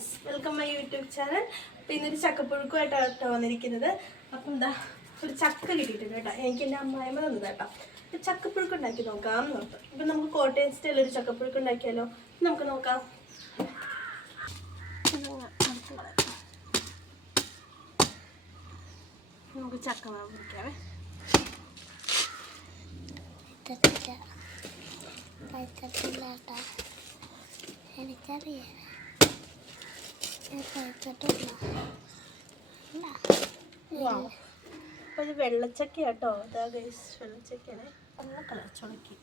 Guys, welcome my YouTube channel. അപ്പോൾ ഇന്നൊരു ചക്കപ്പുഴുക്കുമായിട്ടാണ് കേട്ടോ വന്നിരിക്കുന്നത്. അപ്പം എന്താ ഒരു ചക്ക കിട്ടിയിട്ടുണ്ട് കേട്ടോ. എനിക്ക് എൻ്റെ അമ്മായിമ്മ തന്നത് കേട്ടോ. അപ്പോൾ ചക്കപ്പുഴുക്ക് ഉണ്ടാക്കി നോക്കാം നോക്കാം. ഇപ്പം നമുക്ക് കോട്ടയം സ്റ്റൈലിൽ ഒരു ചക്കപ്പുഴുക്ക് ഉണ്ടാക്കിയാലോ? നമുക്ക് നോക്കാം. നമുക്ക് ചക്ക മുറിക്കാവേ. എനിക്കറിയാം അപ്പോൾ ഇത് വെള്ളച്ചക്ക കേട്ടോ. അതാ ഗൈസ്, വെള്ളച്ചക്കയാണ്. നല്ല കളർ ചുളക്കി.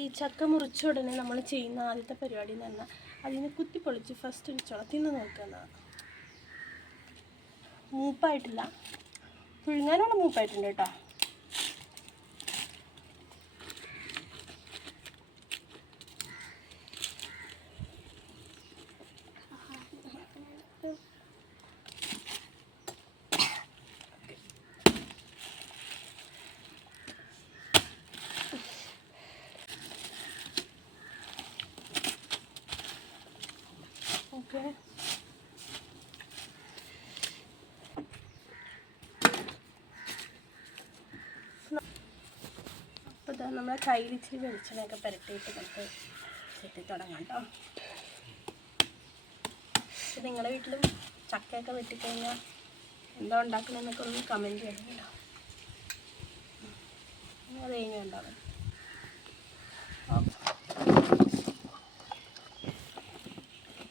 ഈ ചക്ക മുറിച്ച ഉടനെ നമ്മൾ ചെയ്യുന്ന ആദ്യത്തെ പരിപാടി എന്ന് പറഞ്ഞാൽ അതിനെ കുത്തിപ്പൊളിച്ച് ഫസ്റ്റ് ഒരു ചുള തിന്ന് നോക്കുന്നതാണ്. മൂപ്പായിട്ടില്ല, പുഴുങ്ങാനുള്ള മൂപ്പായിട്ടുണ്ട് കേട്ടോ. ഓക്കെ, അപ്പോൾ ഇതാ നമ്മളെ കയ്യിൽ ഇച്ചിരി വെളിച്ചെണ്ണയൊക്കെ പുരട്ടിയിട്ട് നമുക്ക് ചെത്തി തുടങ്ങാം കേട്ടോ. അപ്പോൾ നിങ്ങളുടെ വീട്ടിലും ചക്കയൊക്കെ വെട്ടിക്കഴിഞ്ഞാൽ എന്താ ഉണ്ടാക്കണമെന്നൊക്കെ ഒന്ന് കമൻറ്റ് ചെയ്യണം കേട്ടോ. അത് കഴിഞ്ഞ് ഉണ്ടാവും.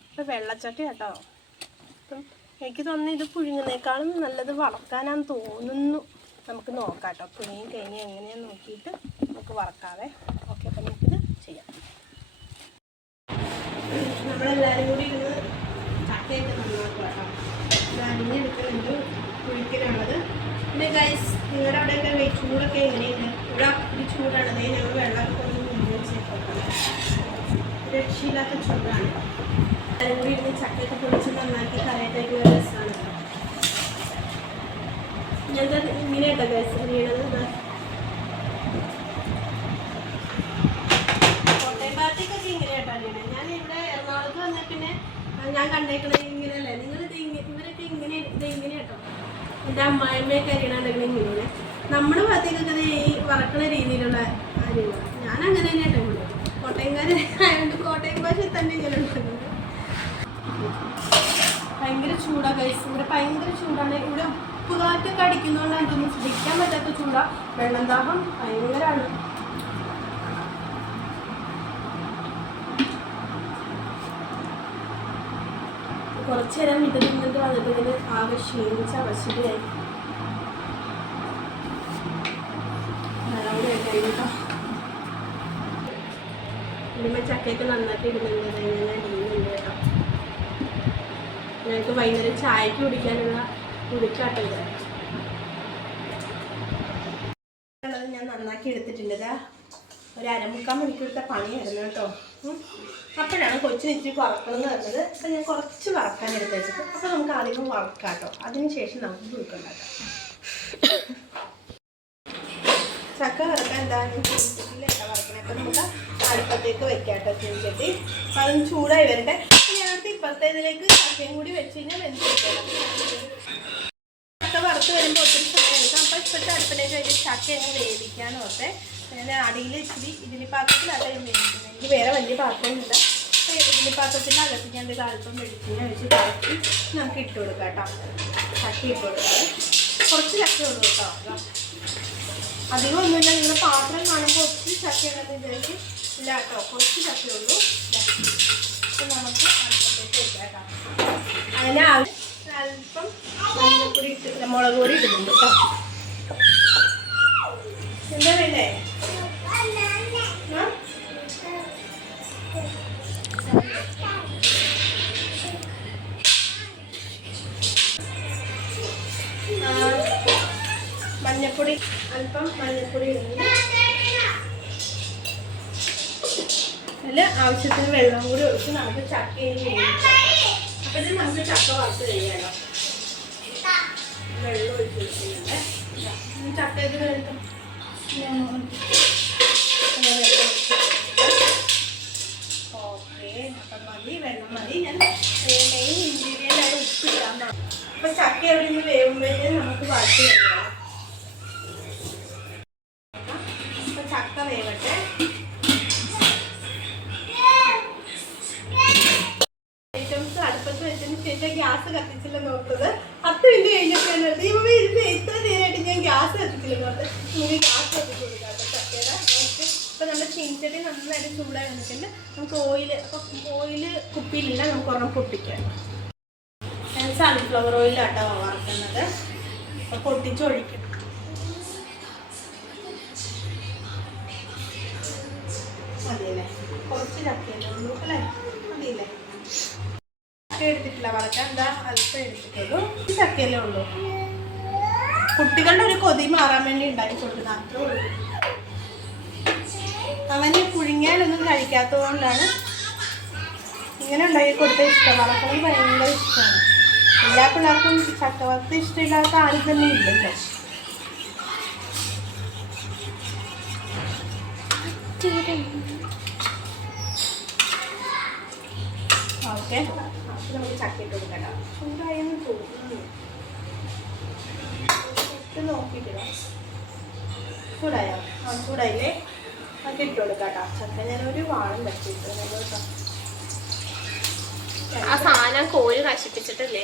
ഇപ്പോൾ വെള്ളച്ചക്ക കേട്ടോ. അപ്പം എനിക്ക് തോന്നുന്നു ഇത് പുഴുങ്ങുന്നേക്കാളും നല്ലത് വറക്കാനാന്ന് തോന്നുന്നു. നമുക്ക് നോക്കാം കേട്ടോ. പുഴുങ്ങി കഴിഞ്ഞ് എങ്ങനെയാന്ന് നോക്കിയിട്ട് നമുക്ക് വറക്കാവേ. ഓക്കെ, അപ്പം നമുക്കിത് ചെയ്യാം. നമ്മളെല്ലാവരും കൂടി ഇരുന്ന് ചക്കയൊക്കെ നന്നാക്കുക കേട്ടോ. ഇത് അരിഞ്ഞെടുക്കുന്നുണ്ട് പുഴുക്കിനുള്ളത്. പിന്നെ ഗൈസ്, നിങ്ങളുടെ അവിടെയൊക്കെ ചൂടൊക്കെ എങ്ങനെയുണ്ട്? ഇവിടെ ഒരു ചൂടാണ്. ഞങ്ങൾ വെള്ളമൊക്കെ ഒന്ന് മുന്നിൽ വെച്ചേക്കാം. രക്ഷയില്ലാത്ത ചൂടാണ്. എല്ലാവരും കൂടി ഇരുന്ന് ചക്കയൊക്കെ പൊളിച്ച് നന്നാക്കി കറിയായിട്ടൊക്കെ രസമാണ്. ഞാനത് ഇങ്ങനെയാട്ടോ ഗൈസ് ചെയ്യണത്. കോട്ടയം ഭാഗത്തേക്കൊക്കെ ഇങ്ങനെയാട്ടോ അറിയണത്. ഞാൻ ഇവിടെ എറണാകുളത്ത് വന്ന പിന്നെ ഞാൻ കണ്ടേക്കണത് ഇങ്ങനെയല്ലേ. നിങ്ങളിത് ഇവരൊക്കെ ഇങ്ങനെ ഇങ്ങനെയാട്ടോ. എൻ്റെ അമ്മായിമ്മയൊക്കെ അറിയണുണ്ടെങ്കിൽ ഇങ്ങനെയാണ്. നമ്മുടെ ഭാഗത്തേക്കൊക്കെ ഈ വറക്കണ രീതിയിലുള്ള കാര്യങ്ങൾ. ഞാൻ അങ്ങനെ തന്നെയാട്ടോ ഉള്ളൂ. കോട്ടയംകാരായതുകൊണ്ട് കോട്ടയം ഭാഷയിൽ തന്നെ ഇങ്ങനെ ഉണ്ടാകുന്നത്. ഭയങ്കര ചൂടാണ് ഗൈസ്. ഇവിടെ ഭയങ്കര ചൂടാണ്. ഇവിടെ ഉപ്പുകാറ്റൊക്കെ അടിക്കുന്നതുകൊണ്ട് എനിക്കൊന്നും ശ്രദ്ധിക്കാൻ പറ്റാത്ത ചൂടാ. വെള്ളം ദാഹം ഭയങ്കരമാണ്. കുറച്ചു നേരം ഇത് നിന്നിട്ട് വന്നിട്ട് ഇതിന് ആകെ ക്ഷീണിച്ച അവശതയായി. കേട്ടോ, ഇനിമ ചക്കയൊക്കെ നന്നാക്കി ഇടുന്നുണ്ട്. ഇങ്ങനെ ഇടുന്നുണ്ട് കേട്ടോ. ഞങ്ങൾക്ക് വൈകുന്നേരം ചായക്ക് കുടിക്കാനുള്ള കുടിക്കാട്ടോ. ഉള്ളത് ഞാൻ നന്നാക്കി എടുത്തിട്ടുണ്ട്. ഒരു 1/4 മണിക്കൂറത്തെ പണിയായിരുന്നു കേട്ടോ. അപ്പോഴാണ് കൊച്ചിന് ഇച്ചിരി വറക്കണം എന്ന് പറഞ്ഞത്. അപ്പം ഞാൻ കുറച്ച് വറക്കാൻ എടുത്ത് വെച്ചിട്ട് അപ്പോൾ നമുക്ക് ആദ്യം വറക്കാം കേട്ടോ. അതിനുശേഷം നമുക്ക് പുഴുക്കുണ്ടാക്കാം. ചക്ക വറക്കാൻ എന്തായാലും ചീഞ്ചട്ടിയിലൊക്കെ വറക്കണം. അപ്പം നമുക്ക് അടുപ്പത്തേക്ക് വെക്കാം കേട്ടോ. ചീഞ്ചട്ടി അപ്പം അതൊന്ന് ചൂടായി വരട്ടെ. ഞാനത്തെ ഇപ്പോഴത്തെ ഇതിലേക്ക് ചക്കയും കൂടി വെച്ച് കഴിഞ്ഞാൽ വെന്ത് വെക്കണം. ചക്ക വറുത്ത് വരുമ്പോൾ ഒത്തിരി സമയം എടുക്കാം. അപ്പോൾ ഇപ്പോഴത്തെ അടുപ്പിലേക്ക് വെച്ച് ചക്ക അങ്ങ് വേവിക്കാനും ഒക്കെ ഞാൻ അടിയിൽ ഇച്ചിരി ഇഡ്ഡലി പാത്രത്തിലല്ല വേവിക്കുന്നത്. എനിക്ക് വേറെ വലിയ പാത്രമില്ല. അപ്പോൾ ഇഡ്ഡലി പാത്രത്തിനകത്ത് ഞാൻ ഇത് അല്പം വെളിച്ചെണ്ണ വെച്ച് കറക്കി നമുക്ക് ഇട്ട് കൊടുക്കാം കേട്ടോ. ചക്ക ഇട്ട് കൊടുക്കാം. കുറച്ച് ചക്ക ഉള്ളൂ കേട്ടോ. അധികം ഒന്നുമില്ല. നിങ്ങൾ പാത്രം കാണുമ്പോൾ ഒത്തിരി ചക്ക ഉണ്ടെന്ന് വിചാരിച്ച് ഇല്ല കേട്ടോ. കുറച്ച് ചക്കയുള്ളൂ. അപ്പം നമുക്ക് അടുപ്പത്തേക്ക് വെക്കാം കേട്ടോ. അതിന് അല്പം മഞ്ഞൾപ്പൊടി ഇട്ടില്ല, മുളക് പൊടി ഇടുന്നുണ്ട് കേട്ടോ. എന്താ വേണ്ടേ? മഞ്ഞൾപ്പൊടി, അല്പം മഞ്ഞൾപ്പൊടി ഇടുന്നുണ്ട്. അതിൽ ആവശ്യത്തിന് വെള്ളം കൂടി ഒഴിച്ച് നമുക്ക് ചക്കയും വേവിക്കാം. അപ്പോഴത്തേക്കും നമുക്ക് ചക്ക വറുത്ത് കഴിയാലോ. വെള്ളം ഒഴിച്ച് വെക്കുന്നുണ്ട്. ചക്ക ഇത് വെള്ളം ഓക്കെ. മതി, വെള്ളം മതി. ഞാൻ മെയിൻ ഇൻഗ്രീഡിയൻ്റ് ആയിട്ട് ഉപ്പിടാൻ പാടില്ല. അപ്പോൾ ചക്ക എവിടെ നിന്ന് വേവുമ്പോഴത്തേക്കും നമുക്ക് വറുത്ത് കഴിക്കാം. അപ്പോൾ ചക്ക വേവട്ടെ. ഐറ്റംസ് അടുപ്പത്ത് വെച്ചതിന് ശേഷം ഗ്യാസ് കത്തിച്ചില്ല നോക്കുന്നത് 10 മിനിറ്റ് കഴിഞ്ഞപ്പോഴാണ് ദൈവമേ ഇതിന് ഇത്ര നേരമായിട്ട് ഞാൻ ഗ്യാസ് കത്തിച്ചില്ല നോക്കുന്നത്. നമുക്ക് ഗ്യാസ് കത്തിച്ച് കൊടുക്കാം ചക്കയുടെ. നമുക്ക് ഇപ്പോൾ നമ്മുടെ ചീനച്ചട്ടി നന്നായിട്ട് ചൂടായി വന്നിട്ടുണ്ട്. നമുക്ക് ഓയിൽ കുപ്പിയിലില്ല, നമുക്ക് ഒരെണ്ണം പൊട്ടിക്കാം. ഞാൻ സൺഫ്ലവർ ഓയിലാട്ടോ വറുക്കുന്നത്. അപ്പോൾ പൊട്ടിച്ചൊഴിക്കും. മതിയല്ലേ, കുറച്ച് ചക്കയല്ലേ ഉള്ളൂ അല്ലേ, മതിയല്ലേ. ചക്ക എടുത്തിട്ടില്ല വറക്കാൻ, എന്താ അല്പം എടുത്തിട്ടുള്ളൂ. ഈ ചക്കയല്ലേ ഉള്ളൂ. കുട്ടികളുടെ ഒരു കൊതി മാറാൻ വേണ്ടി ഉണ്ടാക്കി കൊടുക്കുന്നത്, അത്രേ ഉള്ളൂ. അവന് പുഴുങ്ങിയാലൊന്നും കഴിക്കാത്തത് കൊണ്ടാണ് ഇങ്ങനെ ഉണ്ടാക്കി കൊടുത്ത ഇഷ്ടം. വറക്കണം ഭയങ്കര ഇഷ്ടമാണ്. എല്ലാ പിള്ളേർക്കും ചക്ക വറുത്ത് ഇഷ്ടമില്ലാത്ത ആരും തന്നെ ഇല്ലല്ലോ. ഓക്കെ, നമുക്ക് ചക്ക ഇട്ട് കൊടുക്കട്ടോ. ചൂടായെന്ന് തോന്നുന്നു, നോക്കിയിട്ടില്ല. ചൂടായോ? ആ ചൂടായില്ലേ, അത് ഇട്ട് കൊടുക്കാട്ടോ. ചക്ക ഞാനൊരു വാളം വെച്ചിട്ട് ആ സാധനം കോഴി നശിപ്പിച്ചിട്ടില്ലേ?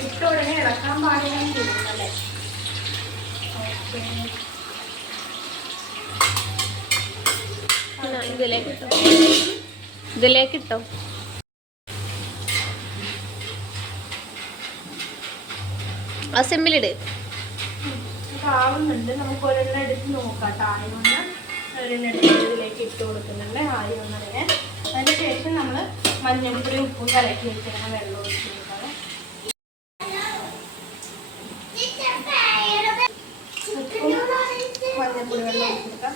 ഇട്ട ഉടനെ ഇളക്കാൻ പാടില്ലെന്ന് തോന്നുന്നല്ലേ. ഇതിലേക്കിട്ടോ. ആ സിമ്മിലിട്. ആവുന്നുണ്ട്, നമുക്ക് ഒരെണ്ണം എടുത്ത് നോക്കാം. ആയതുകൊണ്ട് ഒരെണ്ണം എടുത്ത് ഇതിലേക്ക് ഇട്ട് കൊടുക്കുന്നുണ്ട്. ആദ്യം ഒന്നറിയാൻ. അതിന് ശേഷം നമ്മൾ മഞ്ഞൾപ്പൊടി ഉപ്പും കലക്കി വെച്ചിരിക്കണം, വെള്ളം ഒഴിച്ച് കൊടുക്കാം. ഉപ്പും മഞ്ഞൾപ്പൊടി വെള്ളം ഒഴിച്ച് കൊടുക്കാം.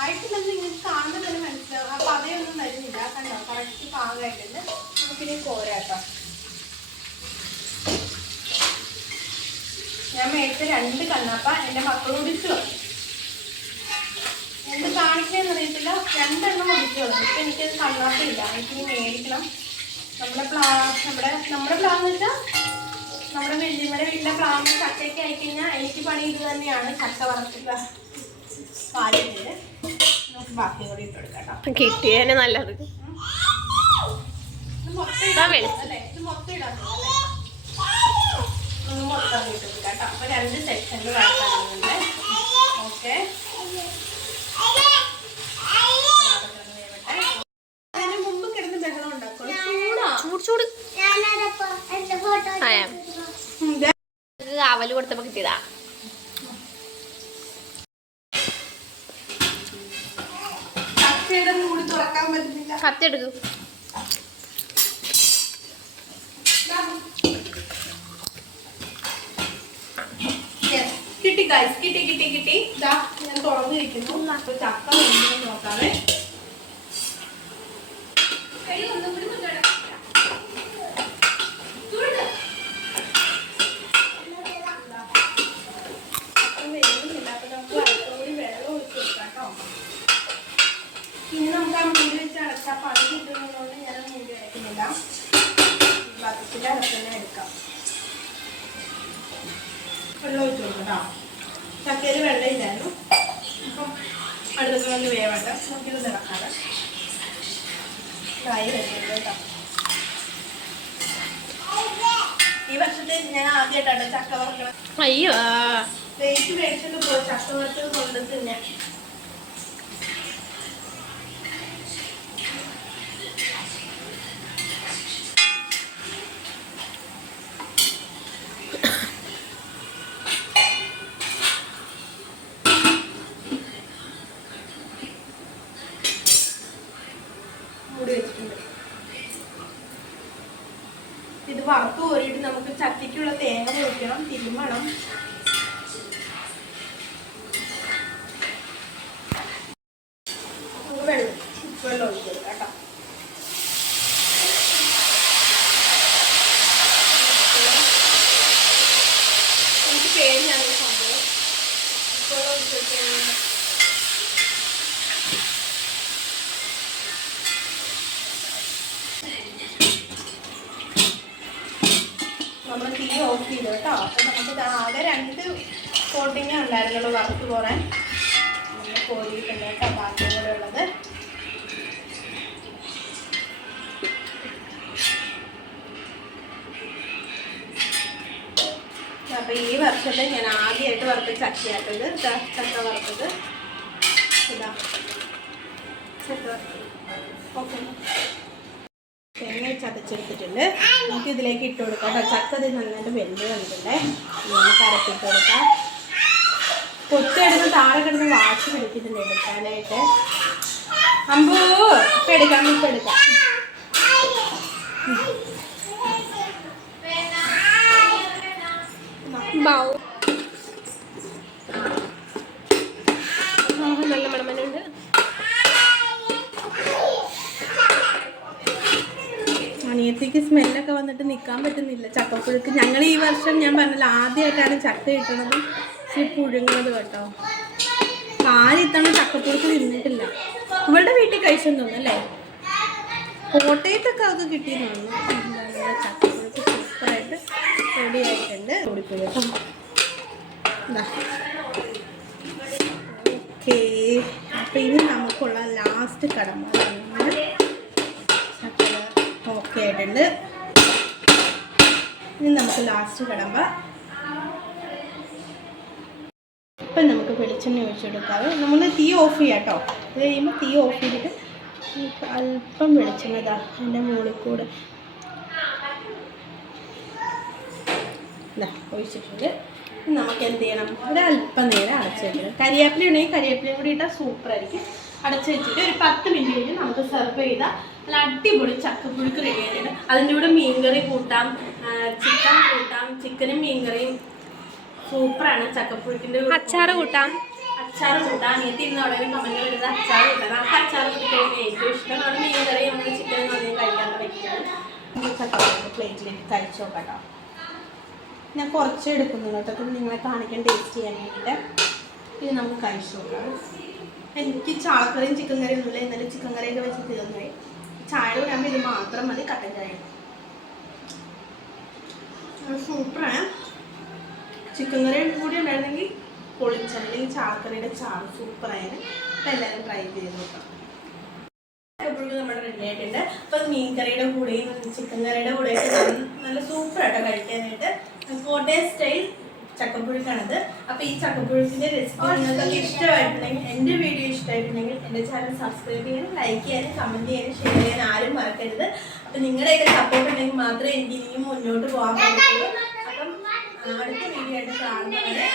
ആയിട്ടില്ലെന്ന് നിങ്ങൾക്ക് കാണുമ്പോൾ തന്നെ മനസ്സിലാവും. അപ്പം അതേയൊന്നും വരുന്നില്ല, കണ്ടോ? കറക്റ്റ് പാകമായിട്ടുണ്ട്. നമുക്കിനി കോരാട്ടോ. ഞാൻ മേടിച്ച 2 കണ്ണാപ്പ എൻ്റെ മക്കൾ ഒടിച്ചു കളഞ്ഞു. എന്ത് കാണിക്കണമെന്ന് അറിയത്തില്ല, 2 എണ്ണം ഒടിച്ചു കളഞ്ഞു. ഇപ്പം എനിക്കത് കണ്ണാപ്പയില്ല, എനിക്കിനി മേടിക്കണം. നമ്മുടെ പ്ലാന്ന് വെച്ചാൽ നമ്മുടെ വെല്ലിമ്മയുടെ വീട്ടിലെ പ്ലാവിന് ചക്കയ്ക്ക് ആയിക്കഴിഞ്ഞാൽ എനിക്ക് പണി ഇത് തന്നെയാണ്. ചക്ക വറുത്തില്ല പാലിട്ട് നമുക്ക് ബാക്കി കൂടി ഇട്ട് കൊടുക്കാം. കിട്ടിയേനെ നല്ലത്. ഇത് മൊത്തം ഇടാം അല്ലേ? ഇത് മൊത്തം ഇടാൻ മൊത്തം ഇട്ട് കൊടുക്കാം കേട്ടോ. അപ്പോൾ 2 സെക്ഷനിൽ വറുക്കാനുണ്ട്. ഓക്കെ, അതിന് മുമ്പ് കിടന്ന് ബഹളം ഉണ്ടാക്കും. ചൂട് അവല് കൊടുത്തപ്പോ കിട്ടിയതാ. കത്തെടുക്കും. കിട്ടി ഗൈസ്, കിട്ടി. ഇതാ ഞാൻ തുറന്നിരിക്കുന്നു. അപ്പൊ ചക്ക വേണമെന്ന് നോക്കാവേ. ഇനി നമുക്ക് ആ മൂടി വെച്ച് അടച്ചാൽ പണി കിട്ടുന്നതുകൊണ്ട് ഞാൻ മൂടി അടയ്ക്കുന്നില്ല. ബക്കറ്റിൽ അടച്ചന്നെ എടുക്കാം. വെള്ളം ഒഴിച്ചു കൊടുക്കട്ടോ. ചക്കയിൽ വെള്ളം ഇല്ലായിരുന്നു. അപ്പം അടുത്തൊക്കെ വേവട്ടെ. നമുക്കിത് നിറക്കാതെ കായ് വെച്ചിട്ടുണ്ട് കേട്ടോ. ഈ വർഷത്തെ ഞാൻ ആദ്യമായിട്ടാണ് ചക്ക വറുക്കണം. അയ്യോ, വെയിറ്റ് മേടിച്ചിട്ട് പോയി ചക്ക വറുത്തത് കൊണ്ട് തന്നെ. വെച്ചിട്ടുണ്ട്. ഇത് വറുത്ത് കോരിയിട്ട് നമുക്ക് ചട്ടിക്കുള്ള തേങ്ങ പൊളിക്കണം, തിരുമ്മണം. വെള്ളം ഒഴിച്ചു കൊടുക്കാം കേട്ടോ. എനിക്ക് പേടിയാണ് ഈ സംഭവം. വെള്ളം ഒഴിച്ചു നമ്മൾ തീ ഓഫ് ചെയ്തു കേട്ടോ. അപ്പം നമുക്ക് ആകെ 2 കോട്ടിങ്ങേ ഉണ്ടായിരുന്നുള്ളൂ വറുത്ത് പോരാൻ. നമ്മൾ കോരിയിട്ടുണ്ട് കേട്ടോ ബാക്കി കൂടെ ഉള്ളത്. അപ്പം ഈ വർഷത്തെ ഞാൻ ആദ്യമായിട്ട് വറുത്ത ചക്കയാട്ടത്. ചക്ക വറുത്തത് ഇതാ ചക്ക വറുത്തത്. ഓക്കെ, തേങ്ങ ചതച്ചെടുത്തിട്ടുണ്ട്. നമുക്ക് ഇതിലേക്ക് ഇട്ട് കൊടുക്കാം കേട്ടോ. ചക്ക ഇത് നന്നായിട്ട് വെന്ത് വന്നിട്ടുണ്ടേ. നമുക്ക് അരക്കിട്ട് കൊടുക്കാം. കൊച്ചെടുത്ത് താഴെ കിടന്ന് വാശി പിടിക്കുന്നുണ്ട് എടുക്കാനായിട്ട്. അമ്പൂ ഇപ്പം എടുക്കാം, ഇപ്പം എടുക്കാം. നല്ല മണമനുണ്ട്. അനിയത്തിക്ക് സ്മെല്ലൊക്കെ വന്നിട്ട് നിൽക്കാൻ പറ്റുന്നില്ല. ചക്കപ്പുഴുക്ക് ഞങ്ങൾ ഈ വർഷം ഞാൻ പറഞ്ഞല്ലോ ആദ്യമായിട്ടാണ് ചക്ക കിട്ടുന്നതും പുഴുങ്ങുന്നത് കേട്ടോ. ഇത്തവണ ചക്കപ്പുഴുക്ക് തിന്നിട്ടില്ല. ഇവളുടെ വീട്ടിൽ കഴിച്ചെന്ന് തോന്നുന്നു അല്ലേ? കോട്ടയത്തൊക്കെ അവർക്ക് കിട്ടിയെന്ന് തോന്നുന്നു. ചക്കപ്പുഴുക്ക് സൂപ്പറായിട്ട് റെഡി ആയിട്ടുണ്ട്. കേട്ടോ ഓക്കേ. അപ്പം ഇനി നമുക്കുള്ള ലാസ്റ്റ് കടമ ഓക്കെ ആയിട്ടുണ്ട്. ഇനി നമുക്ക് ലാസ്റ്റ് കടമ്പ. ഇപ്പം നമുക്ക് വെളിച്ചെണ്ണ ഒഴിച്ചു കൊടുക്കാതെ നമ്മൾ തീ ഓഫ് ചെയ്യാം കേട്ടോ. ഇത് കഴിയുമ്പോൾ തീ ഓഫ് ചെയ്തിട്ട് അല്പം വെളിച്ചെണ്ണ ഇതാ അതിൻ്റെ മുകളിൽ കൂടെ ഇതാ ഒഴിച്ചിട്ടുണ്ട്. നമുക്ക് എന്ത് ചെയ്യണം, ഒരല്പം നേരം അടച്ചു വയ്ക്കണം. കരിവേപ്പില ഉണ്ടെങ്കിൽ കരിവേപ്പിലയും കൂടി ഇട്ടാൽ സൂപ്പറായിരിക്കും. അടച്ചു വെച്ചിട്ട് ഒരു 10 മിനിറ്റ് കഴിഞ്ഞ് നമുക്ക് സെർവ് ചെയ്താൽ നല്ല അടിപൊളി ചക്കപ്പുഴുക്ക് റെഡി ആയിട്ടുണ്ട്. അതിൻ്റെ കൂടെ മീൻകറി കൂട്ടാം, ചിക്കൻ കൂട്ടാം. ചിക്കനും മീൻകറിയും സൂപ്പറാണ്. ചക്കപ്പുഴുക്കിൻ്റെ അച്ചാറ് കൂട്ടാം. അനിയത്തി ഇന്ന് അവിടെ ഒരു കമൻറ്റ് വരുന്നത് അച്ചാർ കൂട്ടാം. നമുക്ക് അച്ചാർ കുടിക്കാൻ ഏറ്റവും ഇഷ്ടം. നമ്മുടെ മീൻകറി നമ്മൾ ചിക്കനും അധികം കഴിക്കാണ്ട് വയ്ക്കുകയാണ്. ചക്കപ്പുഴുക്ക് പ്ലേറ്റിലേക്ക് കഴിച്ചു നോക്കാം. ഞാൻ കുറച്ച് എടുക്കുന്നുള്ളൂ കേട്ടോ, നിങ്ങളെ കാണിക്കാൻ ടേസ്റ്റ് ചെയ്യാൻ വേണ്ടിയിട്ട്. ഇത് നമുക്ക് കഴിച്ചു നോക്കാം. എനിക്ക് ചാളക്കറിയും ചിക്കൻ കറിയും ഒന്നുമില്ല. എന്നാലും ചിക്കൻ കറിയൊക്കെ വെച്ച് തീർന്നുപോയി. ചായ കൂടാകുമ്പോൾ ഇത് മാത്രം മതി, കട്ടൻ ചായ. സൂപ്പറാണ്. ചിക്കൻ കറി കൂടി ഉണ്ടായിരുന്നെങ്കിൽ പൊളിച്ചല്ലെങ്കിൽ ചാളക്കറിയുടെ ചാറ് സൂപ്പറായാണ്. അപ്പം എല്ലാവരും ട്രൈ ചെയ്ത് നോക്കാം. ചക്കപ്പുഴുക്ക് നമ്മുടെ റെഡി ആയിട്ടുണ്ട്. അപ്പം മീൻ കറിയുടെ കൂടെയും ചിക്കൻ കറിയുടെ കൂടെയൊക്കെ നല്ല സൂപ്പറായിട്ടോ കഴിക്കാനായിട്ട്. കോട്ടയം സ്റ്റൈൽ ചക്കപ്പുഴുക്കാണത്. അപ്പോൾ ഈ ചക്കപ്പുഴുക്കിൻ്റെ റെസിപ്പി നിങ്ങൾക്കൊക്കെ ഇഷ്ടമായിട്ടുണ്ടെങ്കിൽ, എൻ്റെ വീഡിയോ ഇഷ്ടമായിട്ടുണ്ടെങ്കിൽ എൻ്റെ ചാനൽ സബ്സ്ക്രൈബ് ചെയ്യാനും ലൈക്ക് ചെയ്യാനും കമൻറ്റ് ചെയ്യാനും ഷെയർ ചെയ്യാൻ ആരും മറക്കരുത്. അപ്പം നിങ്ങളുടെയൊക്കെ സപ്പോർട്ട് ഉണ്ടെങ്കിൽ മാത്രമേ എനിക്ക് ഇനിയും മുന്നോട്ട് പോകാൻ പറ്റുള്ളൂ. അപ്പം അടുത്ത വീഡിയോ ആയിട്ട് കാണുന്നവരെ